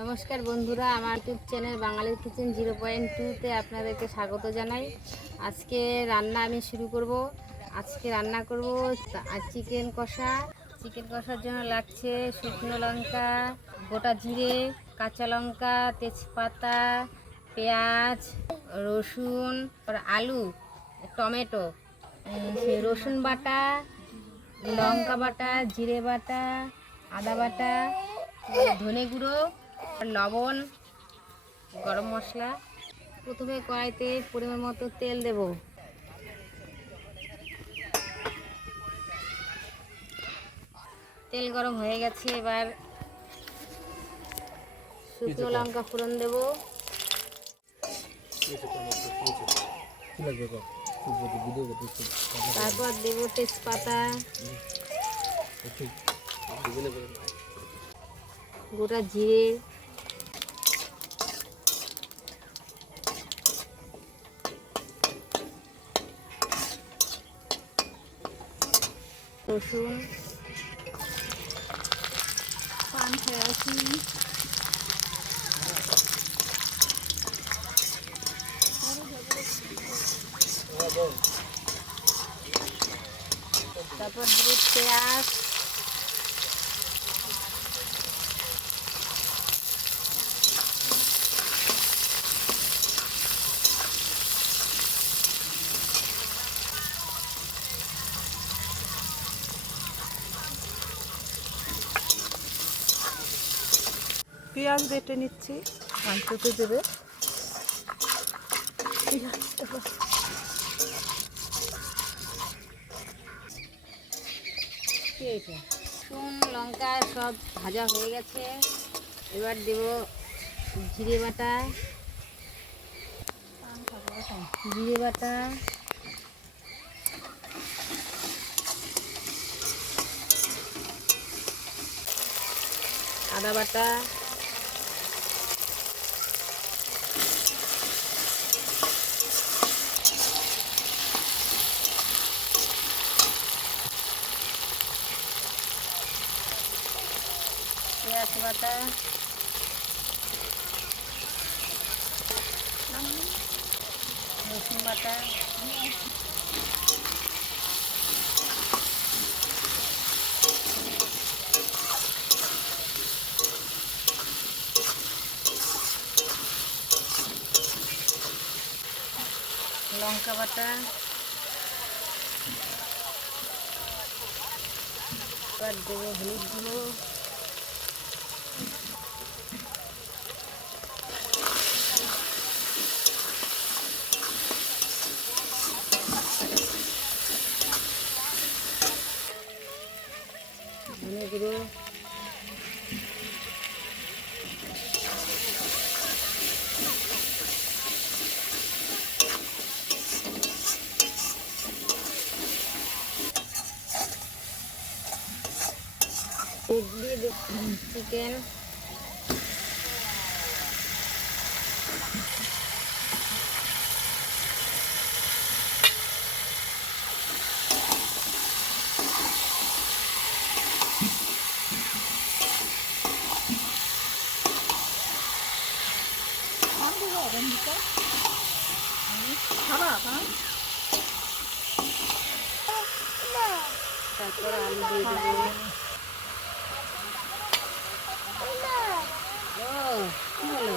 নমস্কার বন্ধুরা, আমার ইউটিউব চ্যানেল বাঙালির কিচেন জিরো পয়েন্ট টুতে আপনাদেরকে স্বাগত জানাই। আজকে রান্না আমি শুরু করব। আজকে রান্না করব চিকেন কষা। চিকেন কষার জন্য লাগছে শুকনো লঙ্কা, গোটা জিরে, কাঁচা লঙ্কা, তেজপাতা, পেঁয়াজ, রসুন আলু, টমেটো রসুন বাটা, লঙ্কা বাটা, জিরে বাটা, আদা বাটা, ধনে গুঁড়ো লবণ গরম মশলা। প্রথমে কড়াইতে পরিমাণ মতো তেল দেব। তেল গরম হয়ে গেছে এবার শুকনো লঙ্কা ফোড়ন দেব। তারপর দেব তেজপাতা। গোটা জিরে। রসুন পান ফেরাসি তারপর দুধ পেঁয়াজ। পেঁয়াজ বেটে নিচ্ছি। মাংসতে দেবে। রসুন লঙ্কা সব ভাজা হয়ে গেছে। এবার দেব জিরে বাটা। জিরে বাটা। আদা বাটা। পেঁয়াজ বাটা রসুন বাটা লঙ্কা বাটা এবার দেবো হলুদ গুঁড়ো ধনে গুঁড়ো দিয়ে দেব চিকেন খারাপ হ্যাঁ তারপর আলু দিয়ে দেবো ও কি হলো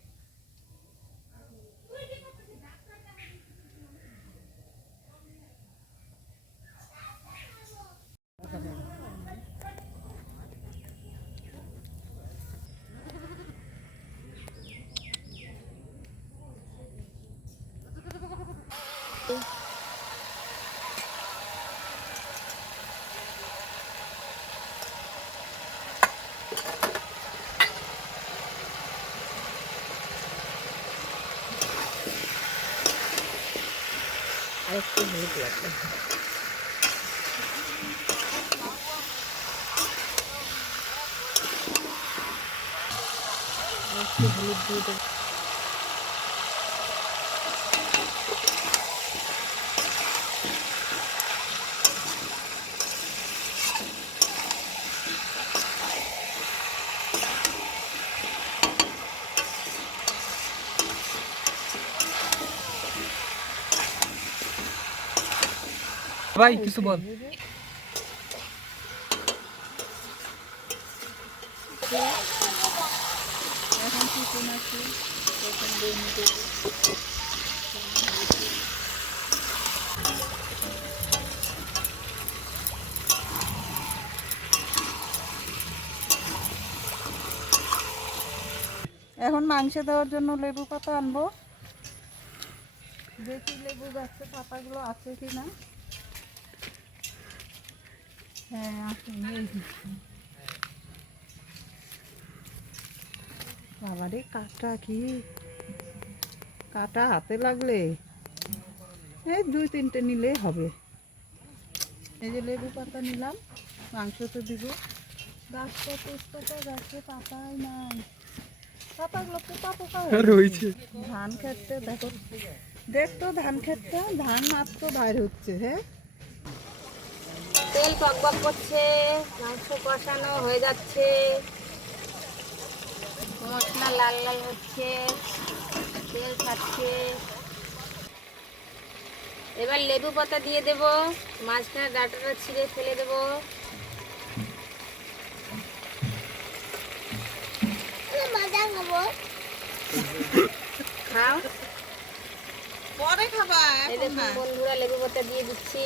আর একটু হলুদ লাগবে। একটু হলুদ দিয়ে ভাই, কিছু বল। এখন এখন মাংস দেওয়ার জন্য লেবু পাতা আনব। দেখি লেবু গাছের পাতাগুলো আছে কি না হ্যাঁ এসেছি। বাবারে কাটা কি? কাটা হাতে লাগলে? এই দুই তিনটে নিলেই হবে। এই যে লেবু পাতা নিলাম মাংসতে দিব। গাছটা তেজপাতা গাছে পাতাই নাই। পাতাগুলো পোকা পোকা রয়েছে। ধান খেতে দেখো। দেখতো ধান খেতে ধান মাত্র বাইর হচ্ছে হ্যাঁ? তেল টকবক করছে মাংস কষানো হয়ে যাচ্ছে। মশলা লাল লাল হচ্ছে তেল ছাড়ছে। এবার লেবু পাতা দিয়ে দেব মাঝখানে ডাটাটা ছিঁড়ে ফেলে দেব। খাও। পরে খাবা এই দেখুন বন্ধুরা লেবু পাতা দিয়ে দিচ্ছি।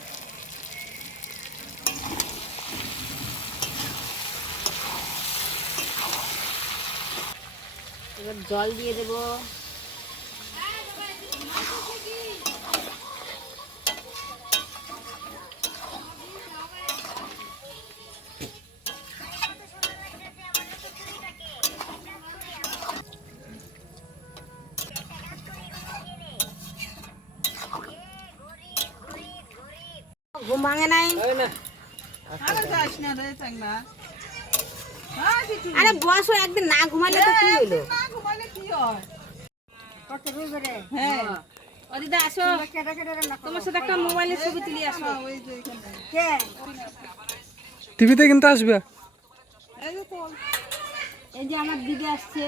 এবার জল দিয়ে দেবো। ঘুম ভাঙে নাই? আরে বসো একদিন না ঘুমালে তো কি হলো? হয়। হ্যাঁ ও দিদা আসো। তোমার সাথে একটা মোবাইলের ছবি তুলি আসো। টিভিতে কিন্তু আসবে। এই যে তোল। এই যে আমার দিদি আসছে।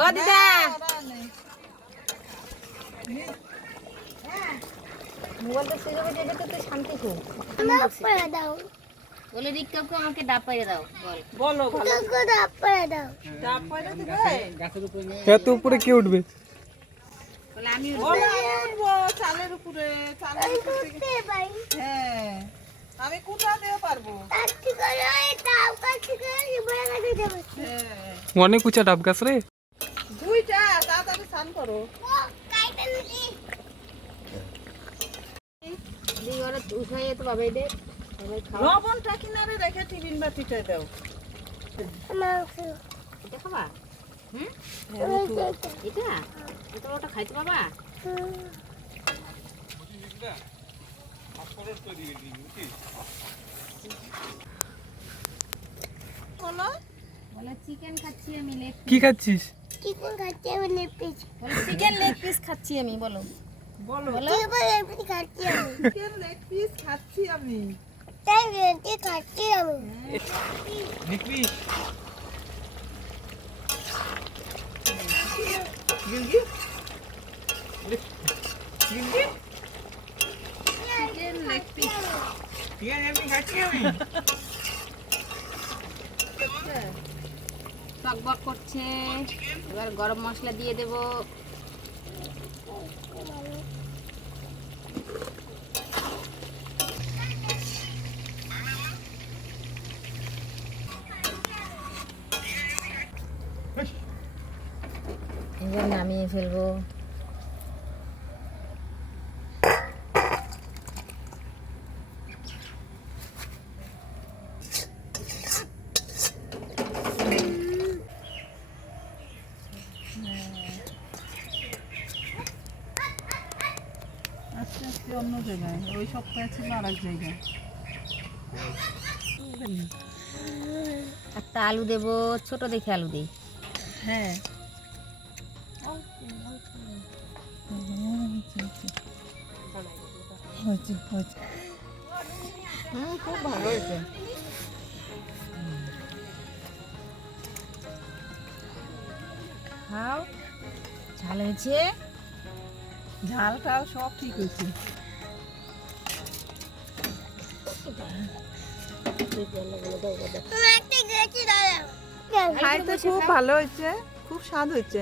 ও দিদা। মোবাইলটা সুইচ অফ এটা তো শান্তি খুব। বলে রিক্কাকে আমাকে ডাব পাইয়ে দাও বল। বলো ভালো ডাব দিবে এত উপরে কে উঠবে? বলে আমি বলো উঠবো চালের উপরে চালের উপর। হ্যাঁ আমি কুটা পারব। হ্যাঁ। অনেক উঁচা ডাব গাছ রে। দুইটা তাড়াতাড়ি স্নান করো। উঠাইয়ে তো বাবাই দে সবাই খাও লবণটা কিনারে রেখে টিফিন বাটিতে দাও। এটা খাবা? হুম? এটা? এটা ওটা খাইতে বাবা বলো। বলে চিকেন খাচ্ছি আমি লেগ কি খাচ্ছিস? চিকেন লেগ পিস খাচ্ছি আমি বলো। বলো। বলো। লেগ পিস খাচ্ছি আমি। দেখবি? গিলগিল চিকেন লেগ পিস টকবক করছে। এবার গরম মশলা দিয়ে দেব। নামিয়ে ফেলব। জায়গায় ওই সপ্তাহে ছিল আর এক জায়গায়। একটা আলু দেব ছোট দেখে আলু দিই। হ্যাঁ। খুব ভালো হয়েছে খাও। ঝাল হয়েছে? ঝাল টাল সব ঠিক হয়েছে। খুব ভালো হয়েছে। খুব স্বাদ হয়েছে।